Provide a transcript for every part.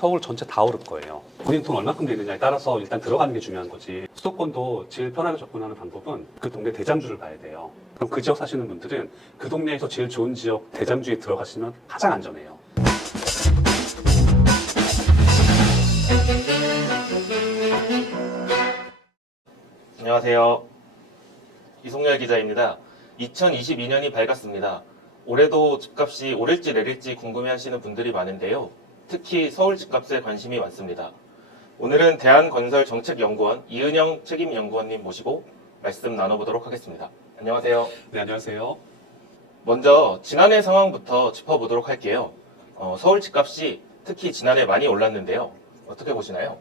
서울 전체 다 오를 거예요. 본인 돈 얼마큼 되느냐에 따라서 일단 들어가는 게 중요한 거지. 수도권도 제일 편하게 접근하는 방법은 그 동네 대장주를 봐야 돼요. 그럼 그 지역 사시는 분들은 그 동네에서 제일 좋은 지역 대장주에 들어가시면 가장 안전해요. 안녕하세요. 이송열 기자입니다. 2022년이 밝았습니다. 올해도 집값이 오를지 내릴지 궁금해하시는 분들이 많은데요. 특히 서울 집값에 관심이 많습니다. 오늘은 대한건설정책연구원 이은영 책임연구원님 모시고 말씀 나눠보도록 하겠습니다. 안녕하세요. 네, 안녕하세요. 먼저 지난해 상황부터 짚어보도록 할게요. 서울 집값이 특히 지난해 많이 올랐는데요. 어떻게 보시나요?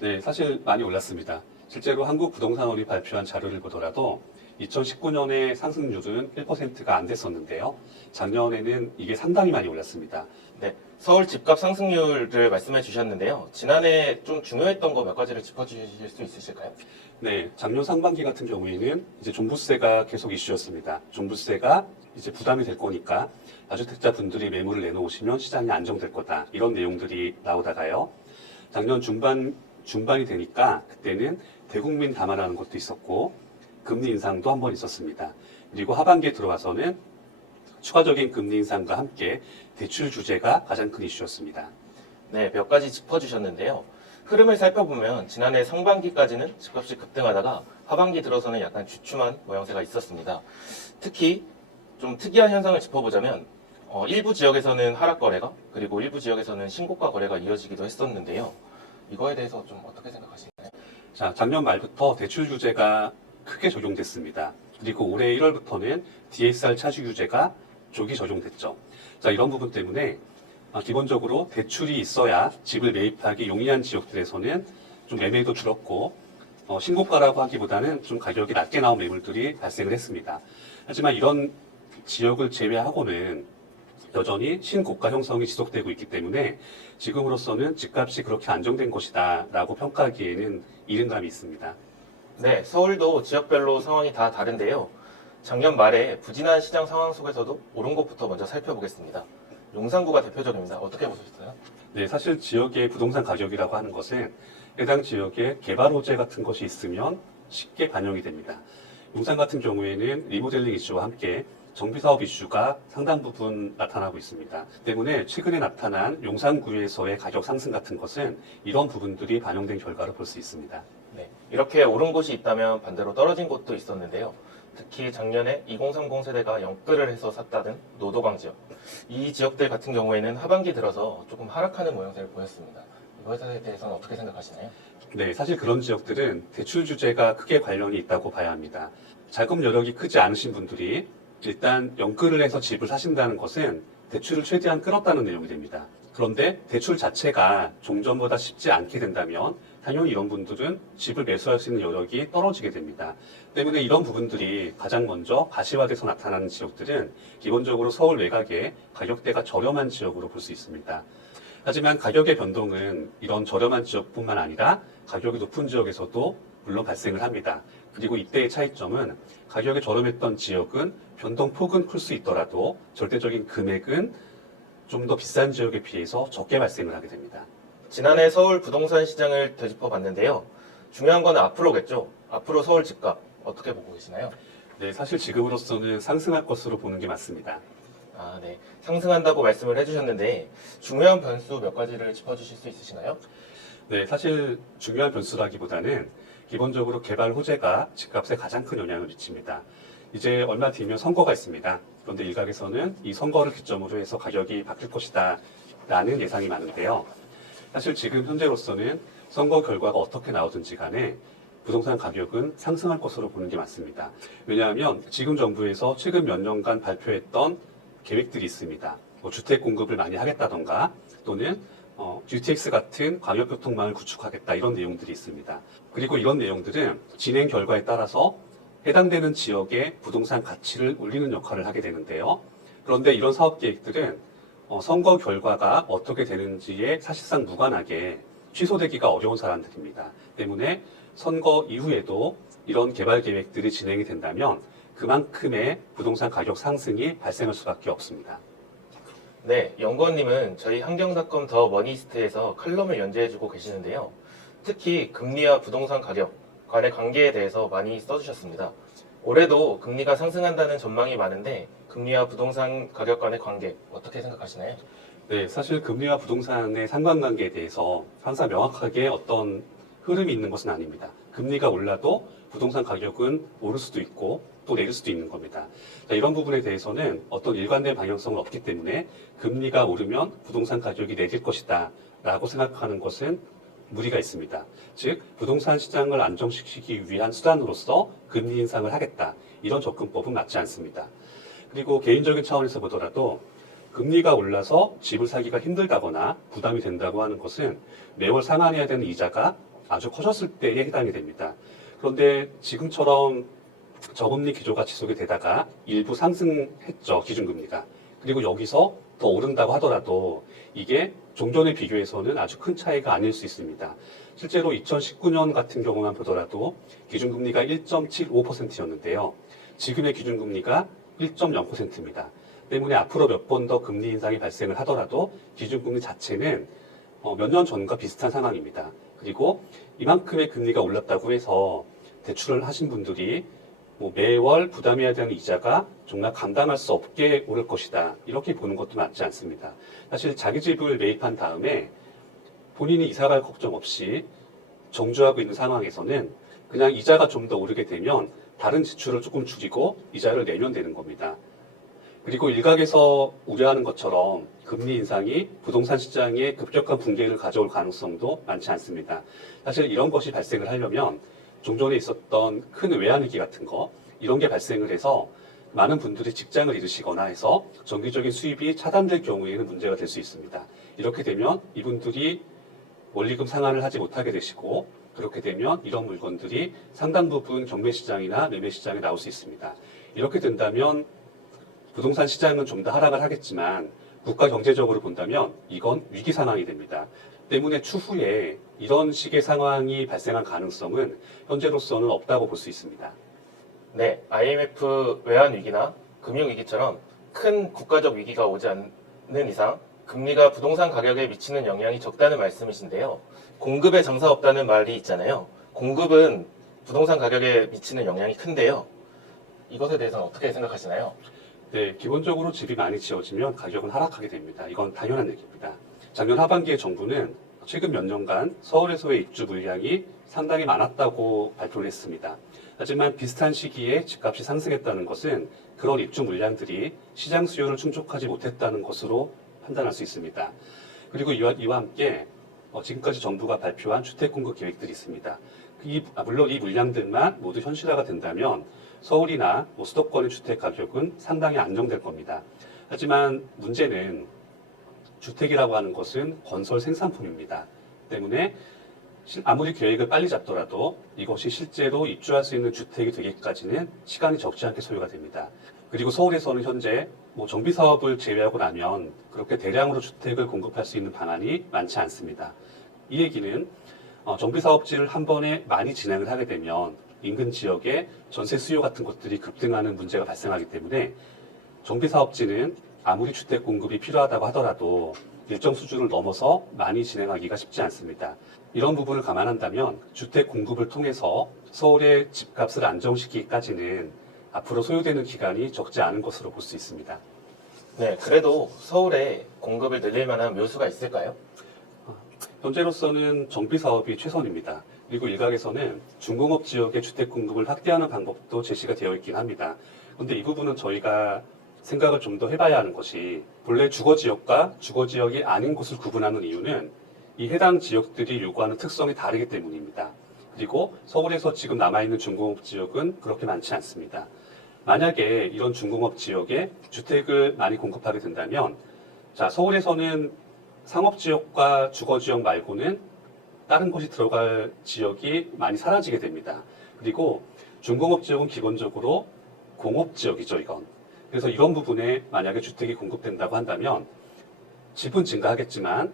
네, 사실 많이 올랐습니다. 실제로 한국부동산원이 발표한 자료를 보더라도 2019년에 상승률은 1%가 안 됐었는데요. 작년에는 이게 상당히 많이 올랐습니다. 네, 서울 집값 상승률을 말씀해 주셨는데요. 지난해 좀 중요했던 거 몇 가지를 짚어주실 수 있으실까요? 네, 작년 상반기 같은 경우에는 이제 종부세가 계속 이슈였습니다. 종부세가 이제 부담이 될 거니까 다주택자 분들이 매물을 내놓으시면 시장이 안정될 거다. 이런 내용들이 나오다가요. 작년 중반이 되니까 그때는 대국민 담화라는 것도 있었고 금리 인상도 한 번 있었습니다. 그리고 하반기에 들어와서는 추가적인 금리 인상과 함께 대출 규제가 가장 큰 이슈였습니다. 네, 몇 가지 짚어주셨는데요. 흐름을 살펴보면 지난해 상반기까지는 집값이 급등하다가 하반기 들어서는 약간 주춤한 모양새가 있었습니다. 특히 좀 특이한 현상을 짚어보자면 일부 지역에서는 하락 거래가 그리고 일부 지역에서는 신고가 거래가 이어지기도 했었는데요. 이거에 대해서 좀 어떻게 생각하시나요? 자, 작년 말부터 대출 규제가 크게 적용됐습니다. 그리고 올해 1월부터는 DSR 차주 규제가 조기 적용됐죠. 자, 이런 부분 때문에 기본적으로 대출이 있어야 집을 매입하기 용이한 지역들에서는 좀 매매도 줄었고 신고가라고 하기보다는 좀 가격이 낮게 나온 매물들이 발생을 했습니다. 하지만 이런 지역을 제외하고는 여전히 신고가 형성이 지속되고 있기 때문에 지금으로서는 집값이 그렇게 안정된 것이다 라고 평가하기에는 이른 감이 있습니다. 네, 서울도 지역별로 상황이 다 다른데요. 작년 말에 부진한 시장 상황 속에서도 오른 곳부터 먼저 살펴보겠습니다. 용산구가 대표적입니다. 어떻게 보셨어요? 네, 사실 지역의 부동산 가격이라고 하는 것은 해당 지역에 개발 호재 같은 것이 있으면 쉽게 반영이 됩니다. 용산 같은 경우에는 리모델링 이슈와 함께 정비사업 이슈가 상당 부분 나타나고 있습니다. 때문에 최근에 나타난 용산구에서의 가격 상승 같은 것은 이런 부분들이 반영된 결과를 볼 수 있습니다. 네, 이렇게 오른 곳이 있다면 반대로 떨어진 곳도 있었는데요. 특히 작년에 2030 세대가 연끌을 해서 샀다는 노도광 지역. 이 지역들 같은 경우에는 하반기 들어서 조금 하락하는 모양새를 보였습니다. 이거에 대해서는 어떻게 생각하시나요? 네, 사실 그런 지역들은 대출 규제가 크게 관련이 있다고 봐야 합니다. 자금 여력이 크지 않으신 분들이 일단 연끌을 해서 집을 사신다는 것은 대출을 최대한 끌었다는 내용이 됩니다. 그런데 대출 자체가 종전보다 쉽지 않게 된다면 당연히 이런 분들은 집을 매수할 수 있는 여력이 떨어지게 됩니다. 때문에 이런 부분들이 가장 먼저 가시화돼서 나타나는 지역들은 기본적으로 서울 외곽의 가격대가 저렴한 지역으로 볼 수 있습니다. 하지만 가격의 변동은 이런 저렴한 지역뿐만 아니라 가격이 높은 지역에서도 물론 발생을 합니다. 그리고 이때의 차이점은 가격이 저렴했던 지역은 변동폭은 클 수 있더라도 절대적인 금액은 좀 더 비싼 지역에 비해서 적게 발생을 하게 됩니다. 지난해 서울 부동산 시장을 되짚어 봤는데요. 중요한 건 앞으로겠죠. 앞으로 서울 집값 어떻게 보고 계시나요? 네, 사실 지금으로서는 상승할 것으로 보는 게 맞습니다. 아, 네. 상승한다고 말씀을 해주셨는데 중요한 변수 몇 가지를 짚어주실 수 있으시나요? 네, 사실 중요한 변수라기보다는 기본적으로 개발 호재가 집값에 가장 큰 영향을 미칩니다. 이제 얼마 뒤면 선거가 있습니다. 그런데 일각에서는 이 선거를 기점으로 해서 가격이 바뀔 것이다 라는 예상이 많은데요. 사실 지금 현재로서는 선거 결과가 어떻게 나오든지 간에 부동산 가격은 상승할 것으로 보는 게 맞습니다. 왜냐하면 지금 정부에서 최근 몇 년간 발표했던 계획들이 있습니다. 주택 공급을 많이 하겠다던가 또는 GTX 같은 광역교통망을 구축하겠다 이런 내용들이 있습니다. 그리고 이런 내용들은 진행 결과에 따라서 해당되는 지역의 부동산 가치를 올리는 역할을 하게 되는데요. 그런데 이런 사업 계획들은 선거 결과가 어떻게 되는지에 사실상 무관하게 취소되기가 어려운 사안들입니다. 때문에 선거 이후에도 이런 개발 계획들이 진행이 된다면 그만큼의 부동산 가격 상승이 발생할 수밖에 없습니다. 네, 연구원님은 저희 환경닷컴 더 머니스트에서 칼럼을 연재해주고 계시는데요. 특히 금리와 부동산 가격 간의 관계에 대해서 많이 써주셨습니다. 올해도 금리가 상승한다는 전망이 많은데 금리와 부동산 가격 간의 관계 어떻게 생각하시나요? 네, 사실 금리와 부동산의 상관관계에 대해서 항상 명확하게 어떤 흐름이 있는 것은 아닙니다. 금리가 올라도 부동산 가격은 오를 수도 있고 또 내릴 수도 있는 겁니다. 자, 이런 부분에 대해서는 어떤 일관된 방향성은 없기 때문에 금리가 오르면 부동산 가격이 내릴 것이다 라고 생각하는 것은 무리가 있습니다. 즉, 부동산 시장을 안정시키기 위한 수단으로서 금리 인상을 하겠다. 이런 접근법은 맞지 않습니다. 그리고 개인적인 차원에서 보더라도 금리가 올라서 집을 사기가 힘들다거나 부담이 된다고 하는 것은 매월 상환해야 되는 이자가 아주 커졌을 때에 해당이 됩니다. 그런데 지금처럼 저금리 기조가 지속이 되다가 일부 상승했죠, 기준금리가. 그리고 여기서 더 오른다고 하더라도 이게 종전에 비교해서는 아주 큰 차이가 아닐 수 있습니다. 실제로 2019년 같은 경우만 보더라도 기준금리가 1.75%였는데요. 지금의 기준금리가 1.0%입니다. 때문에 앞으로 몇 번 더 금리 인상이 발생을 하더라도 기준금리 자체는 몇 년 전과 비슷한 상황입니다. 그리고 이만큼의 금리가 올랐다고 해서 대출을 하신 분들이 뭐 매월 부담해야 되는 이자가 정말 감당할 수 없게 오를 것이다. 이렇게 보는 것도 맞지 않습니다. 사실 자기 집을 매입한 다음에 본인이 이사갈 걱정 없이 정주하고 있는 상황에서는 그냥 이자가 좀 더 오르게 되면 다른 지출을 조금 줄이고 이자를 내면 되는 겁니다. 그리고 일각에서 우려하는 것처럼 금리 인상이 부동산 시장에 급격한 붕괴를 가져올 가능성도 많지 않습니다. 사실 이런 것이 발생을 하려면 종전에 있었던 큰 외환위기 같은 거 이런 게 발생을 해서 많은 분들이 직장을 잃으시거나 해서 정기적인 수입이 차단될 경우에는 문제가 될 수 있습니다. 이렇게 되면 이분들이 원리금 상환을 하지 못하게 되시고 그렇게 되면 이런 물건들이 상당 부분 경매 시장이나 매매 시장에 나올 수 있습니다. 이렇게 된다면 부동산 시장은 좀 더 하락을 하겠지만 국가 경제적으로 본다면 이건 위기 상황이 됩니다. 때문에 추후에 이런 식의 상황이 발생할 가능성은 현재로서는 없다고 볼 수 있습니다. 네, IMF 외환 위기나 금융 위기처럼 큰 국가적 위기가 오지 않는 이상 금리가 부동산 가격에 미치는 영향이 적다는 말씀이신데요. 공급에 장사 없다는 말이 있잖아요. 공급은 부동산 가격에 미치는 영향이 큰데요. 이것에 대해서는 어떻게 생각하시나요? 네, 기본적으로 집이 많이 지어지면 가격은 하락하게 됩니다. 이건 당연한 얘기입니다. 작년 하반기에 정부는 최근 몇 년간 서울에서의 입주 물량이 상당히 많았다고 발표를 했습니다. 하지만 비슷한 시기에 집값이 상승했다는 것은 그런 입주 물량들이 시장 수요를 충족하지 못했다는 것으로 판단할 수 있습니다. 그리고 이와 함께 지금까지 정부가 발표한 주택 공급 계획들이 있습니다. 물론 이 물량들만 모두 현실화가 된다면 서울이나 수도권의 주택 가격은 상당히 안정될 겁니다. 하지만 문제는 주택이라고 하는 것은 건설 생산품입니다. 때문에 아무리 계획을 빨리 잡더라도 이것이 실제로 입주할 수 있는 주택이 되기까지는 시간이 적지 않게 소요가 됩니다. 그리고 서울에서는 현재 정비 사업을 제외하고 나면 그렇게 대량으로 주택을 공급할 수 있는 방안이 많지 않습니다. 이 얘기는 정비 사업지를 한 번에 많이 진행을 하게 되면 인근 지역에 전세 수요 같은 것들이 급등하는 문제가 발생하기 때문에 정비 사업지는 아무리 주택 공급이 필요하다고 하더라도 일정 수준을 넘어서 많이 진행하기가 쉽지 않습니다. 이런 부분을 감안한다면 주택 공급을 통해서 서울의 집값을 안정시키기까지는 앞으로 소요되는 기간이 적지 않은 것으로 볼 수 있습니다. 네, 그래도 서울에 공급을 늘릴 만한 묘수가 있을까요? 현재로서는 정비 사업이 최선입니다. 그리고 일각에서는 중공업 지역의 주택 공급을 확대하는 방법도 제시가 되어 있긴 합니다. 그런데 이 부분은 저희가 생각을 좀 더 해봐야 하는 것이 본래 주거 지역과 주거 지역이 아닌 곳을 구분하는 이유는 이 해당 지역들이 요구하는 특성이 다르기 때문입니다. 그리고 서울에서 지금 남아있는 중공업 지역은 그렇게 많지 않습니다. 만약에 이런 중공업 지역에 주택을 많이 공급하게 된다면 서울에서는 상업지역과 주거지역 말고는 다른 곳이 들어갈 지역이 많이 사라지게 됩니다. 그리고 중공업지역은 기본적으로 공업지역이죠, 이건. 그래서 이런 부분에 만약에 주택이 공급된다고 한다면 집은 증가하겠지만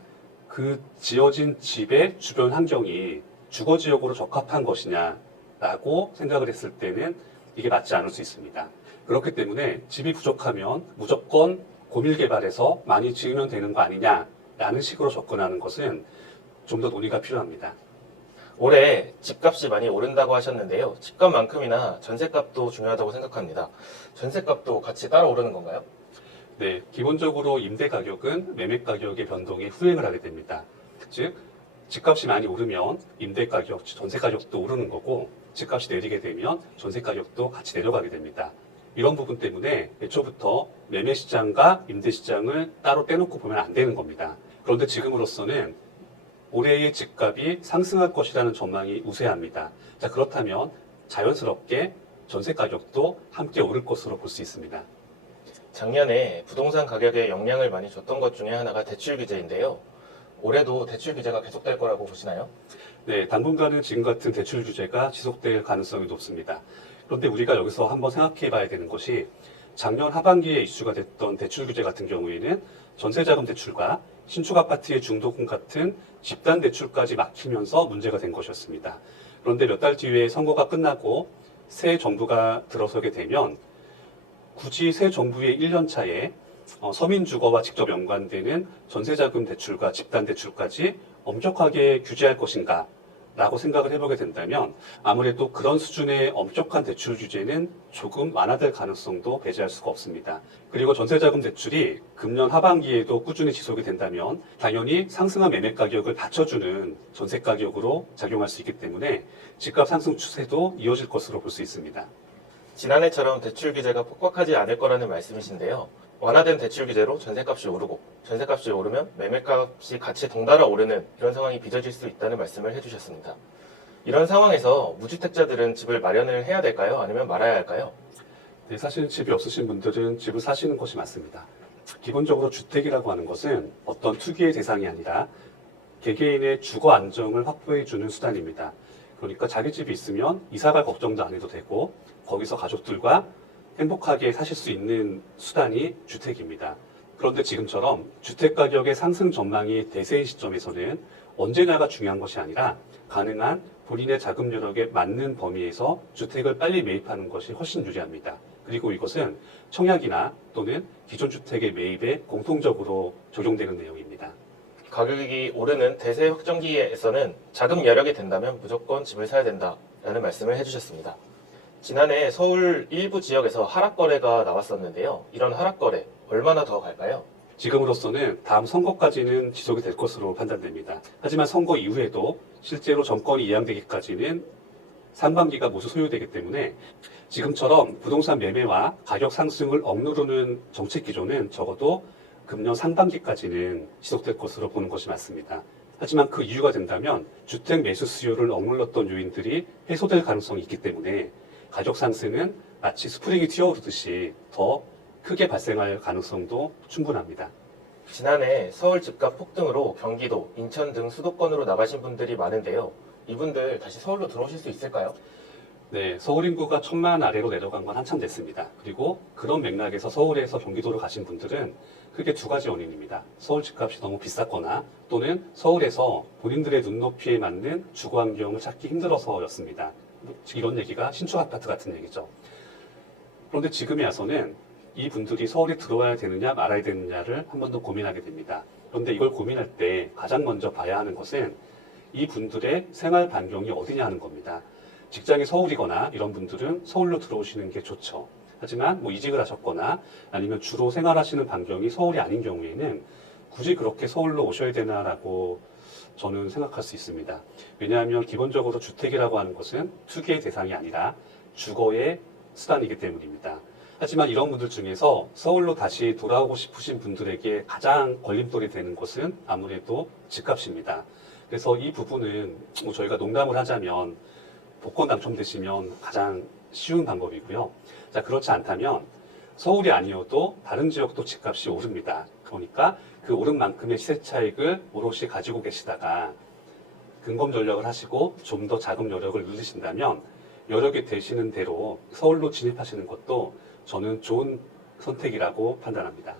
그 지어진 집의 주변 환경이 주거지역으로 적합한 것이냐라고 생각을 했을 때는 이게 맞지 않을 수 있습니다. 그렇기 때문에 집이 부족하면 무조건 고밀 개발해서 많이 지으면 되는 거 아니냐라는 식으로 접근하는 것은 좀 더 논의가 필요합니다. 올해 집값이 많이 오른다고 하셨는데요. 집값만큼이나 전세값도 중요하다고 생각합니다. 전세값도 같이 따라 오르는 건가요? 네, 기본적으로 임대 가격은 매매 가격의 변동에 후행을 하게 됩니다. 즉, 집값이 많이 오르면 임대 가격, 전세 가격도 오르는 거고, 집값이 내리게 되면 전세 가격도 같이 내려가게 됩니다. 이런 부분 때문에 애초부터 매매 시장과 임대 시장을 따로 떼놓고 보면 안 되는 겁니다. 그런데 지금으로서는 올해의 집값이 상승할 것이라는 전망이 우세합니다. 자, 그렇다면 자연스럽게 전세 가격도 함께 오를 것으로 볼 수 있습니다. 작년에 부동산 가격에 영향을 많이 줬던 것 중에 하나가 대출 규제인데요. 올해도 대출 규제가 계속될 거라고 보시나요? 네, 당분간은 지금 같은 대출 규제가 지속될 가능성이 높습니다. 그런데 우리가 여기서 한번 생각해 봐야 되는 것이 작년 하반기에 이슈가 됐던 대출 규제 같은 경우에는 전세자금 대출과 신축 아파트의 중도금 같은 집단 대출까지 막히면서 문제가 된 것이었습니다. 그런데 몇 달 뒤에 선거가 끝나고 새 정부가 들어서게 되면 굳이 새 정부의 1년 차에 서민 주거와 직접 연관되는 전세자금 대출과 집단 대출까지 엄격하게 규제할 것인가 라고 생각을 해보게 된다면 아무래도 그런 수준의 엄격한 대출 규제는 조금 완화될 가능성도 배제할 수가 없습니다. 그리고 전세자금 대출이 금년 하반기에도 꾸준히 지속이 된다면 당연히 상승한 매매 가격을 받쳐주는 전세 가격으로 작용할 수 있기 때문에 집값 상승 추세도 이어질 것으로 볼 수 있습니다. 지난해처럼 대출 규제가 폭박하지 않을 거라는 말씀이신데요. 완화된 대출 규제로 전세값이 오르고 전세값이 오르면 매매값이 같이 동달아 오르는 이런 상황이 빚어질 수 있다는 말씀을 해주셨습니다. 이런 상황에서 무주택자들은 집을 마련을 해야 될까요? 아니면 말아야 할까요? 네, 사실 집이 없으신 분들은 집을 사시는 것이 맞습니다. 기본적으로 주택이라고 하는 것은 어떤 투기의 대상이 아니라 개개인의 주거 안정을 확보해주는 수단입니다. 그러니까 자기 집이 있으면 이사갈 걱정도 안 해도 되고 거기서 가족들과 행복하게 사실 수 있는 수단이 주택입니다. 그런데 지금처럼 주택 가격의 상승 전망이 대세인 시점에서는 언제냐가 중요한 것이 아니라 가능한 본인의 자금 여력에 맞는 범위에서 주택을 빨리 매입하는 것이 훨씬 유리합니다. 그리고 이것은 청약이나 또는 기존 주택의 매입에 공통적으로 적용되는 내용입니다. 가격이 오르는 대세 확정기에서는 자금 여력이 된다면 무조건 집을 사야 된다라는 말씀을 해주셨습니다. 지난해 서울 일부 지역에서 하락 거래가 나왔었는데요. 이런 하락 거래 얼마나 더 갈까요? 지금으로서는 다음 선거까지는 지속이 될 것으로 판단됩니다. 하지만 선거 이후에도 실제로 정권이 이양되기까지는 상반기가 모두 소요되기 때문에 지금처럼 부동산 매매와 가격 상승을 억누르는 정책 기조는 적어도 금년 상반기까지는 지속될 것으로 보는 것이 맞습니다. 하지만 그 이유가 된다면 주택 매수 수요를 억눌렀던 요인들이 해소될 가능성이 있기 때문에 가격 상승은 마치 스프링이 튀어오르듯이 더 크게 발생할 가능성도 충분합니다. 지난해 서울 집값 폭등으로 경기도, 인천 등 수도권으로 나가신 분들이 많은데요. 이분들 다시 서울로 들어오실 수 있을까요? 네, 서울 인구가 1,000만 아래로 내려간 건 한참 됐습니다. 그리고 그런 맥락에서 서울에서 경기도로 가신 분들은 크게 두 가지 원인입니다. 서울 집값이 너무 비쌌거나 또는 서울에서 본인들의 눈높이에 맞는 주거 환경을 찾기 힘들어서였습니다. 이런 얘기가 신축 아파트 같은 얘기죠. 그런데 지금에 와서는 이 분들이 서울에 들어와야 되느냐 말아야 되느냐를 한 번 더 고민하게 됩니다. 그런데 이걸 고민할 때 가장 먼저 봐야 하는 것은 이 분들의 생활 반경이 어디냐 하는 겁니다. 직장이 서울이거나 이런 분들은 서울로 들어오시는 게 좋죠. 하지만 뭐 이직을 하셨거나 아니면 주로 생활하시는 반경이 서울이 아닌 경우에는 굳이 그렇게 서울로 오셔야 되나라고 저는 생각할 수 있습니다. 왜냐하면 기본적으로 주택이라고 하는 것은 투기의 대상이 아니라 주거의 수단이기 때문입니다. 하지만 이런 분들 중에서 서울로 다시 돌아오고 싶으신 분들에게 가장 걸림돌이 되는 것은 아무래도 집값입니다. 그래서 이 부분은 뭐 저희가 농담을 하자면 복권 당첨되시면 가장 쉬운 방법이고요. 자, 그렇지 않다면 서울이 아니어도 다른 지역도 집값이 오릅니다. 그러니까 그 오른 만큼의 시세 차익을 오롯이 가지고 계시다가 근검 전략을 하시고 좀 더 자금 여력을 늘리신다면 여력이 되시는 대로 서울로 진입하시는 것도 저는 좋은 선택이라고 판단합니다.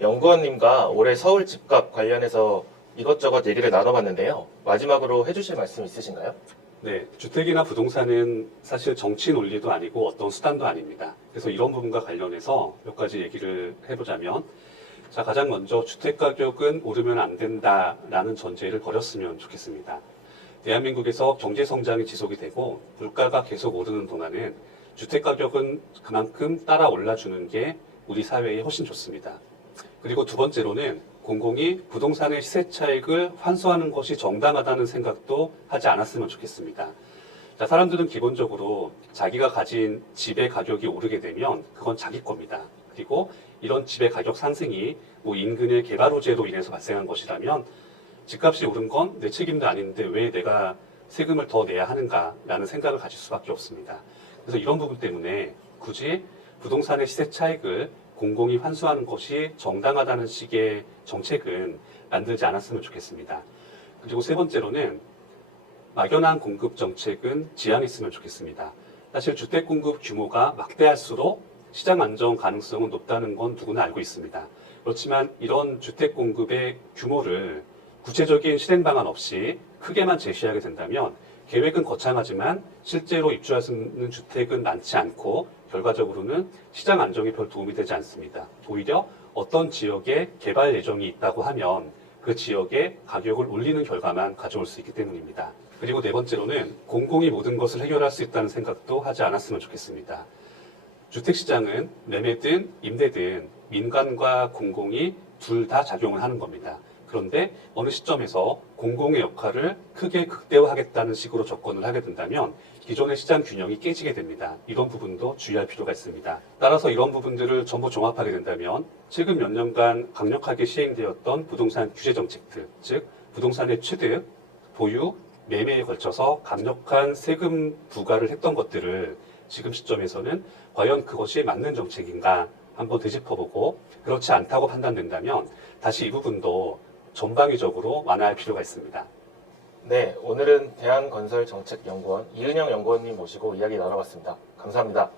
연구원님과 올해 서울 집값 관련해서 이것저것 얘기를 나눠봤는데요. 마지막으로 해주실 말씀 있으신가요? 네, 주택이나 부동산은 사실 정치 논리도 아니고 어떤 수단도 아닙니다. 그래서 이런 부분과 관련해서 몇 가지 얘기를 해보자면 자, 가장 먼저 주택가격은 오르면 안 된다라는 전제를 버렸으면 좋겠습니다. 대한민국에서 경제성장이 지속이 되고 물가가 계속 오르는 동안은 주택가격은 그만큼 따라 올라주는 게 우리 사회에 훨씬 좋습니다. 그리고 두 번째로는 공공이 부동산의 시세 차익을 환수하는 것이 정당하다는 생각도 하지 않았으면 좋겠습니다. 자, 사람들은 기본적으로 자기가 가진 집의 가격이 오르게 되면 그건 자기 겁니다. 그리고 이런 집의 가격 상승이 뭐 인근의 개발 호재로 인해서 발생한 것이라면 집값이 오른 건 내 책임도 아닌데 왜 내가 세금을 더 내야 하는가라는 생각을 가질 수밖에 없습니다. 그래서 이런 부분 때문에 굳이 부동산의 시세 차익을 공공이 환수하는 것이 정당하다는 식의 정책은 만들지 않았으면 좋겠습니다. 그리고 세 번째로는 막연한 공급 정책은 지양했으면 좋겠습니다. 사실 주택 공급 규모가 막대할수록 시장 안정 가능성은 높다는 건 누구나 알고 있습니다. 그렇지만 이런 주택 공급의 규모를 구체적인 실행 방안 없이 크게만 제시하게 된다면 계획은 거창하지만 실제로 입주할 수 있는 주택은 많지 않고 결과적으로는 시장 안정에 별 도움이 되지 않습니다. 오히려 어떤 지역에 개발 예정이 있다고 하면 그 지역의 가격을 올리는 결과만 가져올 수 있기 때문입니다. 그리고 네 번째로는 공공이 모든 것을 해결할 수 있다는 생각도 하지 않았으면 좋겠습니다. 주택시장은 매매든 임대든 민간과 공공이 둘 다 작용을 하는 겁니다. 그런데 어느 시점에서 공공의 역할을 크게 극대화하겠다는 식으로 접근을 하게 된다면 기존의 시장 균형이 깨지게 됩니다. 이런 부분도 주의할 필요가 있습니다. 따라서 이런 부분들을 전부 종합하게 된다면 최근 몇 년간 강력하게 시행되었던 부동산 규제 정책들, 즉 부동산의 취득, 보유, 매매에 걸쳐서 강력한 세금 부과를 했던 것들을 지금 시점에서는 과연 그것이 맞는 정책인가 한번 되짚어보고 그렇지 않다고 판단된다면 다시 이 부분도 전방위적으로 완화할 필요가 있습니다. 네, 오늘은 대한건설정책연구원 이은영 연구원님 모시고 이야기 나눠봤습니다. 감사합니다.